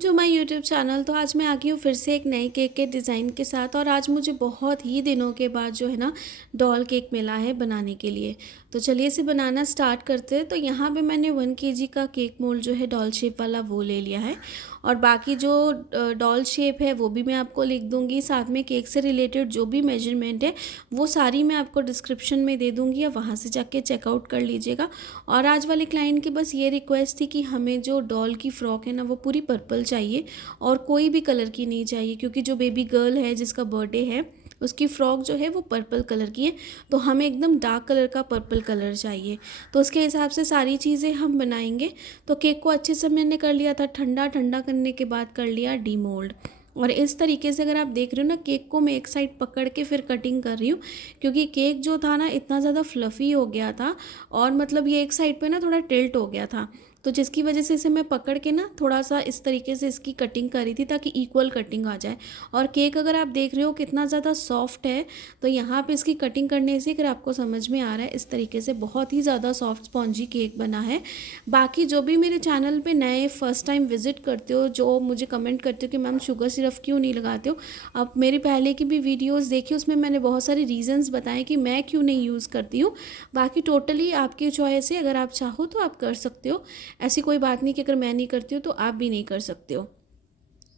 जो my YouTube channel. तो आज मैं आ गई हूँ फिर से एक नए केक के डिज़ाइन के साथ। और आज मुझे बहुत ही दिनों के बाद जो है ना डॉल केक मिला है बनाने के लिए। तो चलिए इसे बनाना स्टार्ट करते हैं। तो यहाँ पे मैंने 1 kg का केक मोल्ड जो है डॉल शेप वाला वो ले लिया है। और बाकी जो डॉल शेप है वो भी मैं आपको लिख दूँगी। साथ में केक से रिलेटेड जो भी मेजरमेंट है वो सारी मैं आपको डिस्क्रिप्शन में दे दूँगी, या वहाँ से जाके चेकआउट कर लीजिएगा। और आज वाले क्लाइंट की बस ये रिक्वेस्ट थी कि हमें जो डॉल की फ़्रॉक है ना वो पूरी पर्पल चाहिए, और कोई भी कलर की नहीं चाहिए, क्योंकि जो बेबी गर्ल है जिसका बर्थडे है उसकी फ़्रॉक जो है वो पर्पल कलर की है। तो हमें एकदम डार्क कलर का पर्पल कलर चाहिए। तो उसके हिसाब से सारी चीज़ें हम बनाएंगे। तो केक को अच्छे से मैंने कर लिया था ठंडा। ठंडा करने के बाद कर लिया डीमोल्ड। और इस तरीके से अगर आप देख रहे हो ना, केक को मैं एक साइड पकड़ के फिर कटिंग कर रही हूँ, क्योंकि केक जो था ना इतना ज़्यादा फ्लफ़ी हो गया था, और मतलब ये एक साइड पे ना थोड़ा टिल्ट हो गया था। तो जिसकी वजह से इसे मैं पकड़ के ना थोड़ा सा इस तरीके से इसकी कटिंग करी थी, ताकि इक्वल कटिंग आ जाए। और केक अगर आप देख रहे हो कितना ज़्यादा सॉफ्ट है, तो यहाँ पे इसकी कटिंग करने से अगर आपको समझ में आ रहा है, इस तरीके से बहुत ही ज़्यादा सॉफ्ट स्पॉन्जी केक बना है। बाकी जो भी मेरे चैनल पे नए फर्स्ट टाइम विजिट करते हो, जो मुझे कमेंट करते हो कि मैम शुगर सिरप क्यों नहीं लगाते हो, आप मेरी पहले की भी वीडियोस देखिए, उसमें मैंने बहुत सारे रीजंस बताए कि मैं क्यों नहीं यूज़ करती हूँ। बाकी टोटली आपकी चॉइस है, अगर आप चाहो तो आप कर सकते हो। ऐसी कोई बात नहीं कि अगर मैं नहीं करती हूँ तो आप भी नहीं कर सकते हो।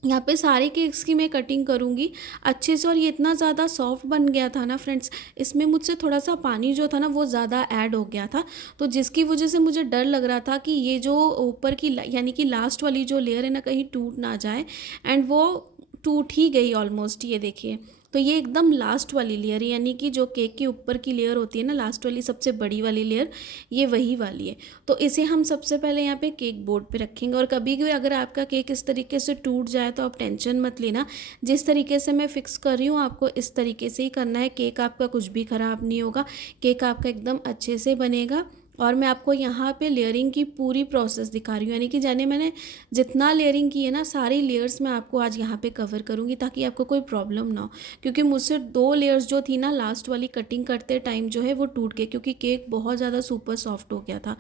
यहाँ पे सारे केक्स की मैं कटिंग करूँगी अच्छे से। और ये इतना ज़्यादा सॉफ्ट बन गया था ना फ्रेंड्स, इसमें मुझसे थोड़ा सा पानी जो था ना वो ज़्यादा ऐड हो गया था। तो जिसकी वजह से मुझे डर लग रहा था कि ये जो ऊपर की यानी कि लास्ट वाली जो लेयर है ना, कहीं टूट ना जाए। एंड वो टूट ही गई ऑलमोस्ट, ये देखिए। तो ये एकदम लास्ट वाली लेयर है, यानी कि जो केक के ऊपर की लेयर होती है ना, लास्ट वाली सबसे बड़ी वाली लेयर, ये वही वाली है। तो इसे हम सबसे पहले यहाँ पे केक बोर्ड पे रखेंगे। और कभी भी अगर आपका केक इस तरीके से टूट जाए तो आप टेंशन मत लेना। जिस तरीके से मैं फ़िक्स कर रही हूँ आपको इस तरीके से ही करना है। केक आपका कुछ भी ख़राब नहीं होगा, केक आपका एकदम अच्छे से बनेगा। और मैं आपको यहाँ पे लेयरिंग की पूरी प्रोसेस दिखा रही हूँ, यानी कि जाने मैंने जितना लेयरिंग की है ना, सारी लेयर्स मैं आपको आज यहाँ पे कवर करूँगी, ताकि आपको कोई प्रॉब्लम ना हो। क्योंकि मुझसे 2 लेयर्स जो थी ना लास्ट वाली कटिंग करते टाइम जो है वो टूट गए, क्योंकि केक बहुत ज़्यादा सुपर सॉफ्ट हो गया था।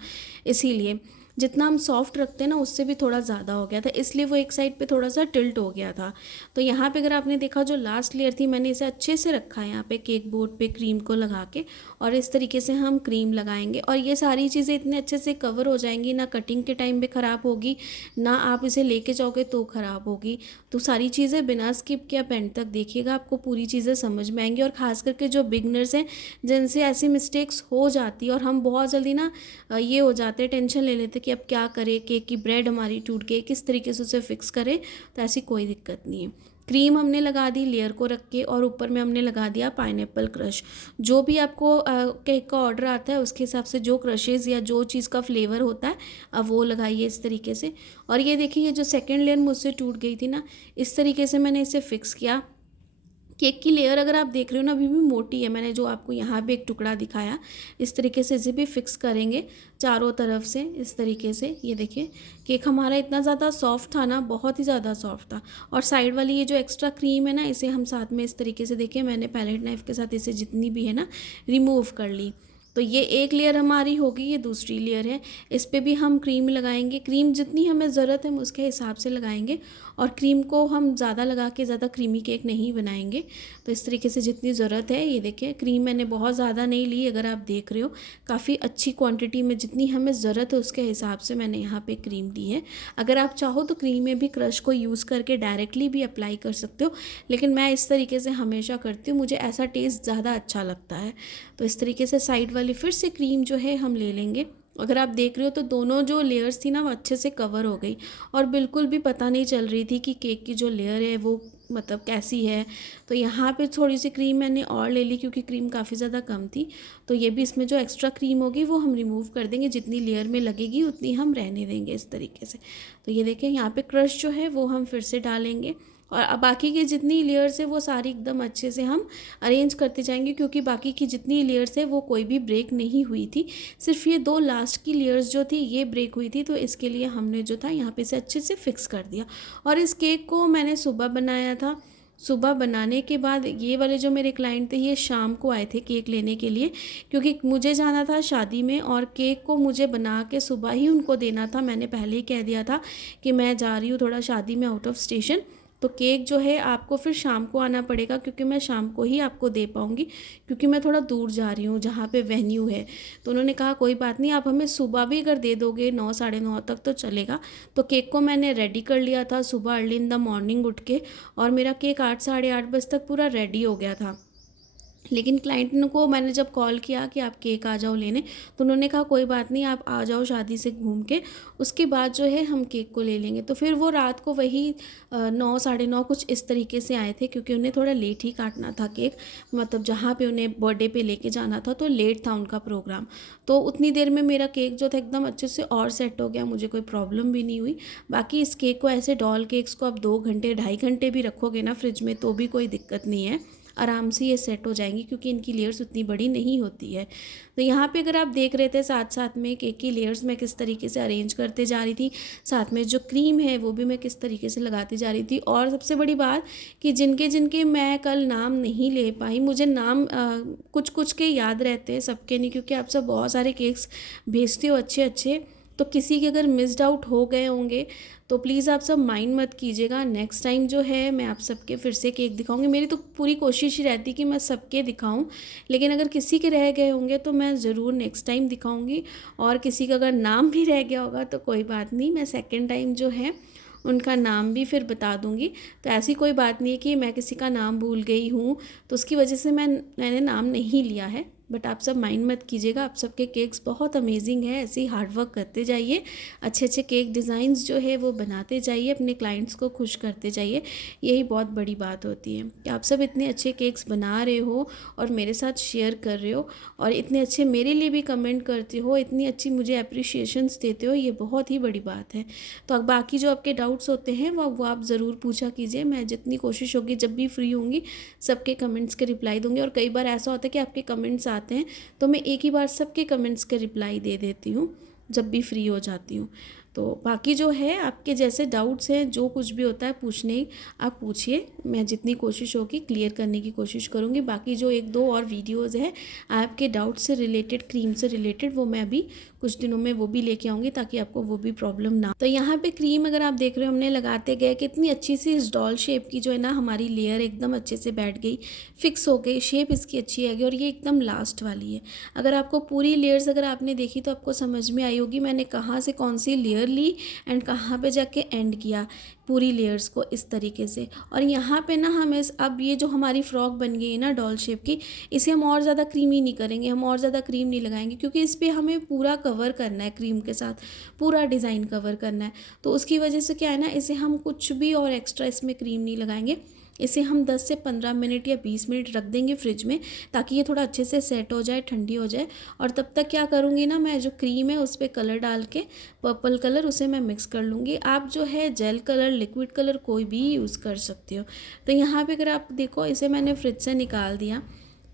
इसीलिए जितना हम सॉफ्ट रखते हैं ना उससे भी थोड़ा ज़्यादा हो गया था, इसलिए वो एक साइड पे थोड़ा सा टिल्ट हो गया था। तो यहाँ पे अगर आपने देखा, जो लास्ट लेयर थी मैंने इसे अच्छे से रखा है यहाँ पे केक बोर्ड पे क्रीम को लगा के। और इस तरीके से हम क्रीम लगाएंगे, और ये सारी चीज़ें इतने अच्छे से कवर हो जाएंगी ना, कटिंग के टाइम पे ख़राब होगी ना, आप इसे लेके जाओगे तो ख़राब होगी। तो सारी चीज़ें बिना स्किप किया एंड तक देखिएगा, आपको पूरी चीज़ें समझ में आएंगी। और ख़ास करके जो बिगनर्स हैं जिनसे ऐसी मिस्टेक्स हो जाती है, और हम बहुत जल्दी ना ये हो जाते हैं, टेंशन ले लेते हैं कि अब क्या करें, केक की ब्रेड हमारी टूट गई, किस तरीके से उसे फिक्स करें। तो ऐसी कोई दिक्कत नहीं है। क्रीम हमने लगा दी लेयर को रख के, और ऊपर में हमने लगा दिया पाइनएप्पल क्रश। जो भी आपको केक का ऑर्डर आता है उसके हिसाब से जो क्रशेज़ या जो चीज़ का फ्लेवर होता है अब वो लगाइए इस तरीके से। और ये देखिए, ये जो सेकेंड लेयर मुझसे टूट गई थी ना, इस तरीके से मैंने इसे फिक्स किया। केक की लेयर अगर आप देख रहे हो ना अभी भी मोटी है, मैंने जो आपको यहाँ पे एक टुकड़ा दिखाया, इस तरीके से इसे भी फिक्स करेंगे चारों तरफ से इस तरीके से। ये देखिए, केक हमारा इतना ज़्यादा सॉफ्ट था ना, बहुत ही ज़्यादा सॉफ्ट था। और साइड वाली ये जो एक्स्ट्रा क्रीम है ना, इसे हम साथ में इस तरीके से, देखिए मैंने पैलेट नाइफ़ के साथ इसे जितनी भी है ना रिमूव कर ली। तो ये एक लेयर हमारी होगी, ये दूसरी लेयर है। इस पे भी हम क्रीम लगाएंगे, क्रीम जितनी हमें ज़रूरत है हम उसके हिसाब से लगाएंगे। और क्रीम को हम ज़्यादा लगा के ज़्यादा क्रीमी केक नहीं बनाएंगे। तो इस तरीके से जितनी ज़रूरत है, ये देखिए क्रीम मैंने बहुत ज़्यादा नहीं ली, अगर आप देख रहे हो काफ़ी अच्छी क्वांटिटी में, जितनी हमें ज़रूरत है उसके हिसाब से मैंने यहाँ पे क्रीम दी है। अगर आप चाहो तो क्रीम में भी क्रश को यूज़ करके डायरेक्टली भी अप्लाई कर सकते हो, लेकिन मैं इस तरीके से हमेशा करती हूँ, मुझे ऐसा टेस्ट ज़्यादा अच्छा लगता है। तो इस तरीके से साइड वाली फिर से क्रीम जो है हम ले लेंगे। अगर आप देख रहे हो तो दोनों जो लेयर्स थी ना वो अच्छे से कवर हो गई, और बिल्कुल भी पता नहीं चल रही थी कि केक की जो लेयर है वो मतलब कैसी है। तो यहाँ पे थोड़ी सी क्रीम मैंने और ले ली, क्योंकि क्रीम काफ़ी ज़्यादा कम थी। तो ये भी इसमें जो एक्स्ट्रा क्रीम होगी वो हम रिमूव कर देंगे, जितनी लेयर में लगेगी उतनी हम रहने देंगे इस तरीके से। तो ये देखें, यहाँ पे क्रश जो है वो हम फिर से डालेंगे। और अब बाकी की जितनी लेयर्स है वो सारी एकदम अच्छे से हम अरेंज करते जाएंगे, क्योंकि बाकी की जितनी लेयर्स है वो कोई भी ब्रेक नहीं हुई थी। सिर्फ ये 2 लास्ट की लेयर्स जो थी ये ब्रेक हुई थी, तो इसके लिए हमने जो था यहाँ पे से अच्छे से फिक्स कर दिया। और इस केक को मैंने सुबह बनाया था। सुबह बनाने के बाद ये वाले जो मेरे क्लाइंट थे ये शाम को आए थे केक लेने के लिए, क्योंकि मुझे जाना था शादी में और केक को मुझे बना के सुबह ही उनको देना था। मैंने पहले ही कह दिया था कि मैं जा रही हूँ थोड़ा शादी में आउट ऑफ स्टेशन, तो केक जो है आपको फिर शाम को आना पड़ेगा, क्योंकि मैं शाम को ही आपको दे पाऊँगी, क्योंकि मैं थोड़ा दूर जा रही हूँ जहाँ पे वेन्यू है। तो उन्होंने कहा कोई बात नहीं, आप हमें सुबह भी अगर दे दोगे 9 साढ़े 9 तक तो चलेगा। तो केक को मैंने रेडी कर लिया था सुबह अर्ली इन द मॉर्निंग उठ के, और मेरा केक 8 साढ़े 8 बजे तक पूरा रेडी हो गया था। लेकिन क्लाइंट को मैंने जब कॉल किया कि आप केक आ जाओ लेने, तो उन्होंने कहा कोई बात नहीं, आप आ जाओ शादी से घूम के, उसके बाद जो है हम केक को ले लेंगे। तो फिर वो रात को वही 9 साढ़े 9 कुछ इस तरीके से आए थे, क्योंकि उन्हें थोड़ा लेट ही काटना था केक, मतलब जहाँ पे उन्हें बर्थडे पे लेके जाना था, तो लेट था उनका प्रोग्राम। तो उतनी देर में मेरा केक जो था एकदम अच्छे से और सेट हो गया, मुझे कोई प्रॉब्लम भी नहीं हुई। बाकी इस केक को ऐसे डॉल केक्स को आप 2 घंटे 2.5 घंटे भी रखोगे ना फ्रिज में तो भी कोई दिक्कत नहीं है, आराम से ये सेट हो जाएंगी, क्योंकि इनकी लेयर्स उतनी बड़ी नहीं होती है। तो यहाँ पे अगर आप देख रहे थे साथ साथ में केक की लेयर्स मैं किस तरीके से अरेंज करते जा रही थी, साथ में जो क्रीम है वो भी मैं किस तरीके से लगाती जा रही थी। और सबसे बड़ी बात कि जिनके जिनके मैं कल नाम नहीं ले पाई, मुझे नाम कुछ कुछ के याद रहते हैं, सबके नहीं, क्योंकि आप सब बहुत सारे केक्स भेजते हो अच्छे अच्छे, तो किसी के अगर मिस्ड आउट हो गए होंगे तो प्लीज़ आप सब माइंड मत कीजिएगा। नेक्स्ट टाइम जो है मैं आप सबके फिर से केक दिखाऊंगी, मेरी तो पूरी कोशिश ही रहती कि मैं सबके दिखाऊं, लेकिन अगर किसी के रह गए होंगे तो मैं ज़रूर नेक्स्ट टाइम दिखाऊंगी। और किसी का अगर नाम भी रह गया होगा तो कोई बात नहीं, मैं सेकेंड टाइम जो है उनका नाम भी फिर बता दूंगी। तो ऐसी कोई बात नहीं है कि मैं किसी का नाम भूल गई हूँ तो उसकी वजह से मैंने नाम नहीं लिया है, बट आप सब माइंड मत कीजिएगा। आप सबके केक्स बहुत अमेजिंग है, ऐसे ही हार्ड वर्क करते जाइए, अच्छे अच्छे केक डिज़ाइंस जो है वो बनाते जाइए, अपने क्लाइंट्स को खुश करते जाइए। यही बहुत बड़ी बात होती है कि आप सब इतने अच्छे केक्स बना रहे हो और मेरे साथ शेयर कर रहे हो, और इतने अच्छे मेरे लिए भी कमेंट करते हो, इतनी अच्छी मुझे अप्रिशिएशंस देते हो, ये बहुत ही बड़ी बात है। तो अब बाकी जो आपके डाउट्स होते हैं वो आप ज़रूर पूछा कीजिए, मैं जितनी कोशिश होगी जब भी फ्री होंगी सबके कमेंट्स के रिप्लाई दूंगी। और कई बार ऐसा होता है कि आपके कमेंट्स आते हैं तो मैं एक ही बार सबके कमेंट्स के रिप्लाई दे देती हूँ जब भी फ्री हो जाती हूँ। तो बाकी जो है आपके जैसे डाउट्स हैं, जो कुछ भी होता है पूछने आप पूछिए, मैं जितनी कोशिश होगी क्लियर करने की कोशिश करूँगी। बाकी जो 1-2 और वीडियोज़ हैं आपके डाउट से रिलेटेड, क्रीम से रिलेटेड, वो मैं अभी कुछ दिनों में वो भी लेके आऊँगी ताकि आपको वो भी प्रॉब्लम ना। तो यहाँ पे क्रीम अगर आप देख रहे हो हमने लगाते गए, कितनी अच्छी सी इस डॉल शेप की जो है ना हमारी लेयर एकदम अच्छे से बैठ गई, फिक्स हो गई, शेप इसकी अच्छी आ गई, और ये एकदम लास्ट वाली है। अगर आपको पूरी लेयर्स अगर आपने देखी तो आपको समझ में आई होगी मैंने कहाँ से कौन सी लेयर ली एंड कहाँ पे जाके एंड किया पूरी लेयर्स को इस तरीके से। और यहाँ पे ना हम अब ये जो हमारी फ्रॉक बन गई है ना डॉल शेप की, इसे हम और ज़्यादा क्रीमी नहीं करेंगे, हम और ज़्यादा क्रीम नहीं लगाएंगे, क्योंकि इस पर हमें पूरा कवर करना है, क्रीम के साथ पूरा डिज़ाइन कवर करना है। तो उसकी वजह से क्या है ना, इसे हम कुछ भी और एक्स्ट्रा इसमें क्रीम नहीं लगाएंगे, इसे हम 10 से 15 मिनट या 20 मिनट रख देंगे फ्रिज में ताकि ये थोड़ा अच्छे से सेट हो जाए, ठंडी हो जाए। और तब तक क्या करूँगी ना, मैं जो क्रीम है उस पर कलर डाल के, पर्पल कलर, उसे मैं मिक्स कर लूँगी। आप जो है जेल कलर, लिक्विड कलर कोई भी यूज़ कर सकते हो। तो यहाँ पे अगर आप देखो इसे मैंने फ्रिज से निकाल दिया,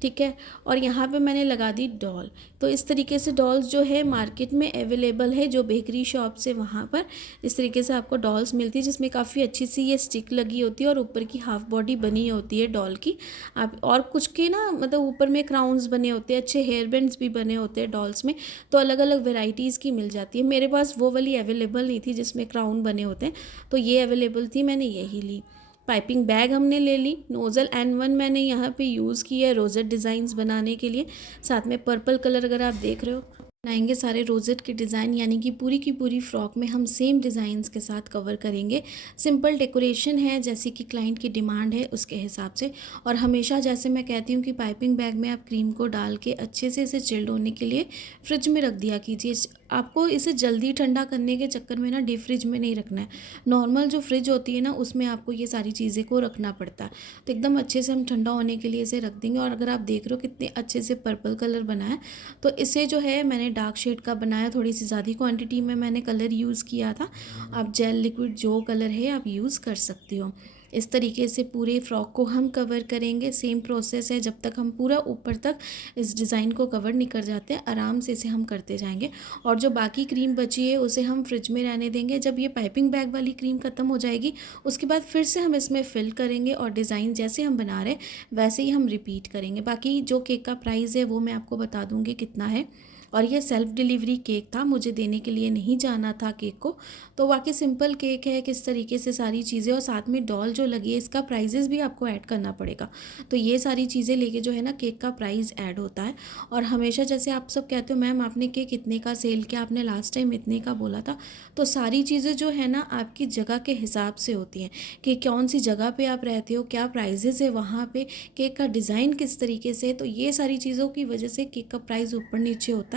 ठीक है, और यहाँ पे मैंने लगा दी डॉल। तो इस तरीके से डॉल्स जो है मार्केट में अवेलेबल है, जो बेकरी शॉप से वहाँ पर इस तरीके से आपको डॉल्स मिलती है, जिसमें काफ़ी अच्छी सी ये स्टिक लगी होती है और ऊपर की हाफ बॉडी बनी होती है डॉल की। आप और कुछ के ना मतलब ऊपर में क्राउन्स बने होते हैं, अच्छे हेयर बैंड्स भी बने होते हैं डॉल्स में, तो अलग अलग वेराइटीज़ की मिल जाती है। मेरे पास वो वाली अवेलेबल नहीं थी जिसमें क्राउन बने होते हैं, तो ये अवेलेबल थी, मैंने यही ली। पाइपिंग बैग हमने ले ली, नोज़ल N1 मैंने यहाँ पे यूज़ की है रोजेट डिज़ाइंस बनाने के लिए। साथ में पर्पल कलर अगर आप देख रहे हो, बनाएंगे सारे रोजेट के डिज़ाइन, यानी कि पूरी की पूरी फ्रॉक में हम सेम डिज़ाइंस के साथ कवर करेंगे। सिंपल डेकोरेशन है जैसे कि क्लाइंट की डिमांड है उसके हिसाब से। और हमेशा जैसे मैं कहती हूँ कि पाइपिंग बैग में आप क्रीम को डाल के अच्छे से इसे चिल्ड होने के लिए फ्रिज में रख दिया कीजिए। आपको इसे जल्दी ठंडा करने के चक्कर में ना डीप फ्रिज में नहीं रखना है, नॉर्मल जो फ्रिज होती है ना उसमें आपको ये सारी चीज़ें को रखना पड़ता है। तो एकदम अच्छे से हम ठंडा होने के लिए इसे रख देंगे। और अगर आप देख रहे हो कितने अच्छे से पर्पल कलर बना है, तो इसे जो है मैंने डार्क शेड का बनाया, थोड़ी सी ज़्यादा क्वांटिटी में मैंने कलर यूज़ किया था। आप जेल, लिक्विड जो कलर है आप यूज़ कर सकते हो। इस तरीके से पूरे फ्रॉक को हम कवर करेंगे। सेम प्रोसेस है, जब तक हम पूरा ऊपर तक इस डिज़ाइन को कवर नहीं कर जाते आराम से इसे हम करते जाएंगे। और जो बाकी क्रीम बची है उसे हम फ्रिज में रहने देंगे। जब ये पाइपिंग बैग वाली क्रीम ख़त्म हो जाएगी उसके बाद फिर से हम इसमें फिल करेंगे और डिज़ाइन जैसे हम बना रहे वैसे ही हम रिपीट करेंगे। बाकी जो केक का प्राइस है वो मैं आपको बता दूँगी कितना है। और ये सेल्फ़ डिलीवरी केक था, मुझे देने के लिए नहीं जाना था केक को। तो बाकी सिंपल केक है, किस तरीके से सारी चीज़ें, और साथ में डॉल जो लगी है इसका प्राइजेज़ भी आपको ऐड करना पड़ेगा। तो ये सारी चीज़ें लेके जो है ना केक का प्राइस ऐड होता है। और हमेशा जैसे आप सब कहते हो मैम आपने केक इतने का सेल किया, आपने लास्ट टाइम इतने का बोला था, तो सारी चीज़ें जो है ना आपकी जगह के हिसाब से होती हैं कि कौन सी जगह पे आप रहते हो, क्या प्राइजेज़ है वहाँ पे, केक का डिज़ाइन किस तरीके से, तो ये सारी चीज़ों की वजह से केक का प्राइस ऊपर नीचे होता है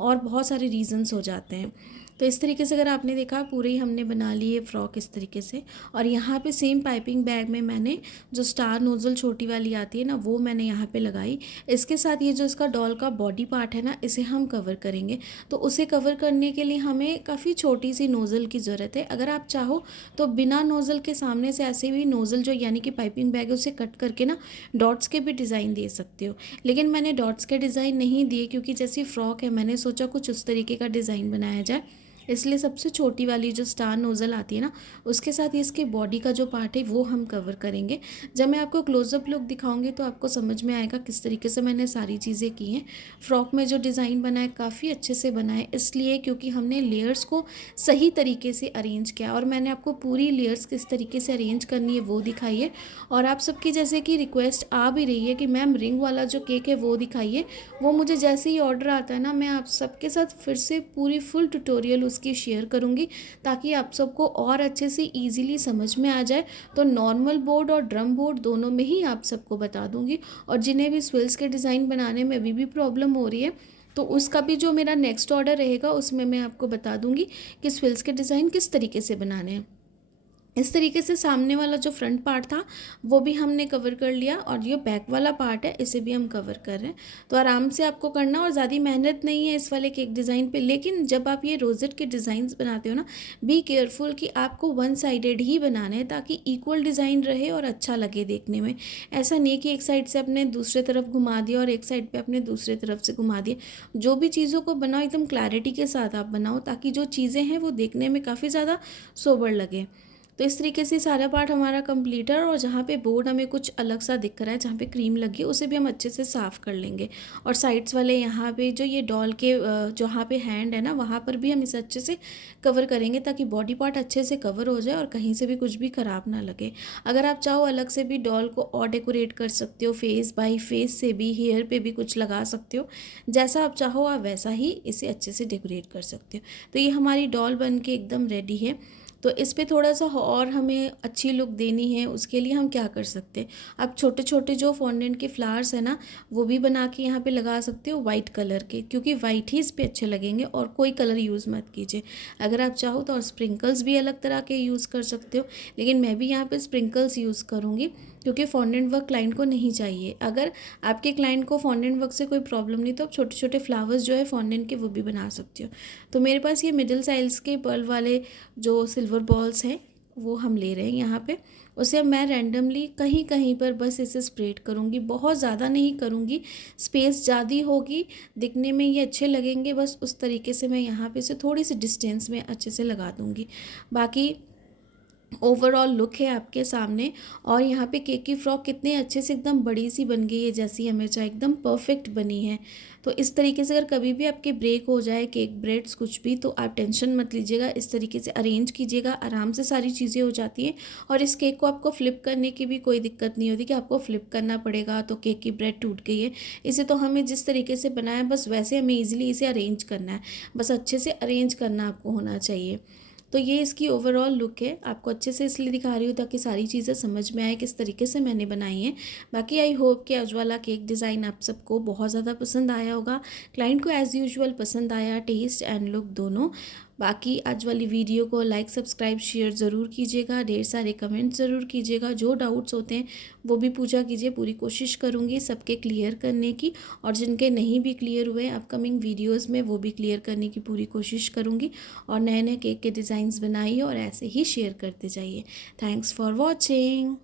और बहुत सारे रीज़न्स हो जाते हैं। तो इस तरीके से अगर आपने देखा पूरे ही हमने बना लिए फ्रॉक इस तरीके से। और यहाँ पे सेम पाइपिंग बैग में मैंने जो स्टार नोज़ल छोटी वाली आती है ना वो मैंने यहाँ पे लगाई। इसके साथ ये जो इसका डॉल का बॉडी पार्ट है ना इसे हम कवर करेंगे। तो उसे कवर करने के लिए हमें काफ़ी छोटी सी नोज़ल की ज़रूरत है। अगर आप चाहो तो बिना नोज़ल के सामने से ऐसे भी नोज़ल जो यानी कि पाइपिंग बैग है उसे कट करके ना डॉट्स के भी डिज़ाइन दे सकते हो। लेकिन मैंने डॉट्स के डिज़ाइन नहीं दिए क्योंकि जैसी फ्रॉक है मैंने सोचा कुछ उस तरीके का डिज़ाइन बनाया जाए, इसलिए सबसे छोटी वाली जो स्टार नोज़ल आती है ना उसके साथ ही इसके बॉडी का जो पार्ट है वो हम कवर करेंगे। जब मैं आपको क्लोजअप लुक दिखाऊंगी तो आपको समझ में आएगा किस तरीके से मैंने सारी चीज़ें की हैं। फ्रॉक में जो डिज़ाइन बना है काफ़ी अच्छे से बना है, इसलिए क्योंकि हमने लेयर्स को सही तरीके से अरेंज किया और मैंने आपको पूरी लेयर्स किस तरीके से अरेंज करनी है वो दिखाई है। और आप सबकी जैसे कि रिक्वेस्ट आ भी रही है कि मैम रिंग वाला जो केक है वो दिखाइए, वो मुझे जैसे ही ऑर्डर आता है ना मैं आप सबके साथ फिर से पूरी फुल ट्यूटोरियल उसकी शेयर करूँगी ताकि आप सबको और अच्छे से ईजिली समझ में आ जाए। तो नॉर्मल बोर्ड और ड्रम बोर्ड दोनों में ही आप सबको बता दूँगी। और जिन्हें भी स्विल्स के डिज़ाइन बनाने में अभी भी प्रॉब्लम हो रही है तो उसका भी जो मेरा नेक्स्ट ऑर्डर रहेगा उसमें मैं आपको बता दूँगी कि स्विल्स के डिज़ाइन किस तरीके से बनाने हैं। इस तरीके से सामने वाला जो फ्रंट पार्ट था वो भी हमने कवर कर लिया और ये बैक वाला पार्ट है इसे भी हम कवर कर रहे हैं। तो आराम से आपको करना और ज़्यादा मेहनत नहीं है इस वाले केक डिज़ाइन पे। लेकिन जब आप ये रोजेट के डिज़ाइंस बनाते हो ना बी केयरफुल कि आपको वन साइडेड ही बनाना है ताकि इक्वल डिज़ाइन रहे और अच्छा लगे देखने में। ऐसा नहीं कि एक साइड से अपने दूसरे तरफ घुमा दिया और एक साइड पर अपने दूसरे तरफ से घुमा दिया। जो भी चीज़ों को बनाओ एकदम क्लैरिटी के साथ आप बनाओ ताकि जो चीज़ें हैं वो देखने में काफ़ी ज़्यादा सोबर लगे। तो इस तरीके से सारा पार्ट हमारा कंप्लीट है। और जहाँ पे बोर्ड हमें कुछ अलग सा दिख रहा है जहाँ पे क्रीम लगी है उसे भी हम अच्छे से साफ़ कर लेंगे। और साइड्स वाले यहाँ पे जो ये डॉल के जहाँ पे हैंड है ना वहाँ पर भी हम इसे अच्छे से कवर करेंगे ताकि बॉडी पार्ट अच्छे से कवर हो जाए और कहीं से भी कुछ भी ख़राब ना लगे। अगर आप चाहो अलग से भी डॉल को और डेकोरेट कर सकते हो, फेस बाय फेस से भी, हेयर पे भी कुछ लगा सकते हो, जैसा आप चाहो आप वैसा ही इसे अच्छे से डेकोरेट कर सकते हो। तो ये हमारी डॉल बन के एकदम रेडी है। तो इस पे थोड़ा सा और हमें अच्छी लुक देनी है, उसके लिए हम क्या कर सकते हैं, आप छोटे छोटे जो फॉन्डेंट के फ्लावर्स है ना वो भी बना के यहाँ पे लगा सकते हो वाइट कलर के, क्योंकि वाइट ही इस पे अच्छे लगेंगे और कोई कलर यूज़ मत कीजिए। अगर आप चाहो तो और स्प्रिंकल्स भी अलग तरह के यूज़ कर सकते हो, लेकिन मैं भी यहाँ पे स्प्रिंकल्स यूज़ करूँगी क्योंकि फॉन्डेंट वर्क क्लाइंट को नहीं चाहिए। अगर आपके क्लाइंट को फॉन्डेंट वर्क से कोई प्रॉब्लम नहीं तो आप छोटे छोटे फ्लावर्स जो है फॉन्डेंट के वो भी बना सकते हो। तो मेरे पास ये मिडिल साइज़ के पर्ल वाले जो सिल्वर बॉल्स हैं वो हम ले रहे हैं यहाँ पे। उसे अब मैं रैंडमली कहीं कहीं पर बस इसे स्प्रेड करूँगी, बहुत ज़्यादा नहीं करूँगी, स्पेस ज़्यादा होगी दिखने में ये अच्छे लगेंगे, बस उस तरीके से मैं यहाँ पे से थोड़ी सी डिस्टेंस में अच्छे से लगा दूँगी। बाकी ओवरऑल लुक है आपके सामने। और यहाँ पे केक की फ्रॉक कितने अच्छे से एकदम बड़ी सी बन गई है, जैसी हमें चाहे एकदम परफेक्ट बनी है। तो इस तरीके से अगर कभी भी आपके ब्रेक हो जाए केक ब्रेड्स कुछ भी तो आप टेंशन मत लीजिएगा, इस तरीके से अरेंज कीजिएगा, आराम से सारी चीज़ें हो जाती हैं। और इस केक को आपको फ्लिप करने की भी कोई दिक्कत नहीं होती कि आपको फ्लिप करना पड़ेगा तो केक की ब्रेड टूट गई है। इसे तो हमें जिस तरीके से बनाया बस वैसे हमें ईजिली इसे अरेंज करना है, बस अच्छे से अरेंज करना आपको होना चाहिए। तो ये इसकी ओवरऑल लुक है, आपको अच्छे से इसलिए दिखा रही हूँ ताकि सारी चीज़ें समझ में आए किस तरीके से मैंने बनाई है। बाकी आई होप कि आज वाला केक डिज़ाइन आप सबको बहुत ज़्यादा पसंद आया होगा, क्लाइंट को एज़ यूजुअल पसंद आया, टेस्ट एंड लुक दोनों। बाकी आज वाली वीडियो को लाइक सब्सक्राइब शेयर ज़रूर कीजिएगा, ढेर सारे कमेंट ज़रूर कीजिएगा, जो डाउट्स होते हैं वो भी पूछा कीजिए, पूरी कोशिश करूँगी सबके क्लियर करने की, और जिनके नहीं भी क्लियर हुए अपकमिंग वीडियोज़ में वो भी क्लियर करने की पूरी कोशिश करूँगी। और नए नए केक के डिज़ाइंस बनाइए और ऐसे ही शेयर करते जाइए। Thanks for watching.